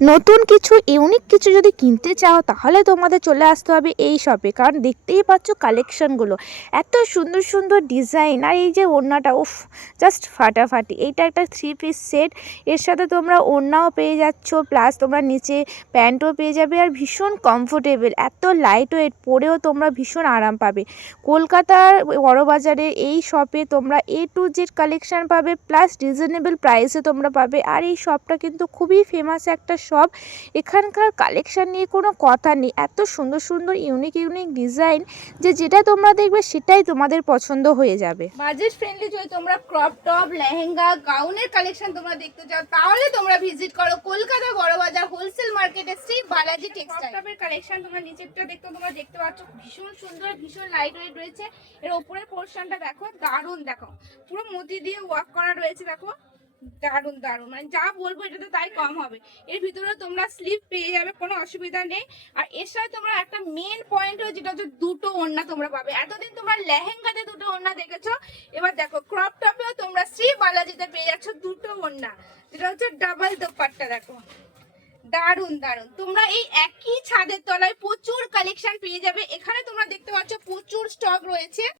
নতুন কিছু ইউনিক কিছু যদি কিনতে চাও তাহলে তোমাদের চলে আসতে হবে এই শপে, কারণ দেখতেই পাচ্ছ কালেকশনগুলো এত সুন্দর সুন্দর ডিজাইন। আর এই যে ওড়নাটা, উফ, জাস্ট ফাটাফাটি। এইটা একটা 3 পিস সেট, এর সাথে তোমরা ওড়নাও পেয়ে যাচ্ছ, প্লাস তোমরা নিচে প্যান্টও পেয়ে যাবে, আর ভীষণ কমফোর্টেবল, এত লাইট ওয়েট, পরেও তোমরা ভীষণ আরাম পাবে। কলকাতার বড়বাজারে এই শপে তোমরা A to Z কালেকশন পাবে, প্লাস রিজনেবল প্রাইসে তোমরা পাবে। আর এই শপটা কিন্তু খুবই ফেমাস একটা শপ, এখানকার কালেকশন নিয়ে কোনো কথা নেই। এত সুন্দর সুন্দর ইউনিক ইউনিক ডিজাইন যে যেটা তোমরা দেখবে সেটাই তোমাদের পছন্দ হয়ে যাবে। বাজেট ফ্রেন্ডলি যদি তোমরা ক্রপ টপ, লেহেঙ্গা, গাউনের কালেকশন তোমরা দেখতে চাও তাহলে তোমরা ভিজিট করো কলকাতা বড়বাজার হোলসেল মার্কেটে শ্রী বালাজি টেক্সটাইল। টপের কালেকশন তোমরা নিচেরটা তোমরা দেখতে পাচ্ছ, ভীষণ সুন্দর, ভীষণ লাইট ওয়েট রয়েছে। এর উপরের পোর্শনটা দেখো, দারুণ, দেখো পুরো মোতি দিয়ে ওয়ার্ক করা রয়েছে, দেখো দারুণ দারুণ, মানে যা বলবো এটাতে তাই কম হবে। এর ভিতরে তোমরা স্লিপ পেয়ে যাবে, কোনো অসুবিধা নেই। আর এর সাথে তোমরা একটা মেন পয়েন্ট হচ্ছে, যেটা হচ্ছে দুটো ওড়না তোমরা পাবে। এতদিন তোমরা লেহেঙ্গাতে দুটো ওড়না দেখেছো, এবার দেখো ক্রপ টপেও তোমরা শ্রী বালাজিতে পেয়ে যাচ্ছ দুটো ওড়না, যেটা হচ্ছে ডাবল দোপাট্টা। দেখো দারুণ দারুণ, তোমরা এই একই ছাদের তলায় প্রচুর কালেকশন পেয়ে যাবে। এখানে তোমরা দেখতে পাচ্ছ প্রচুর স্টক রয়েছে।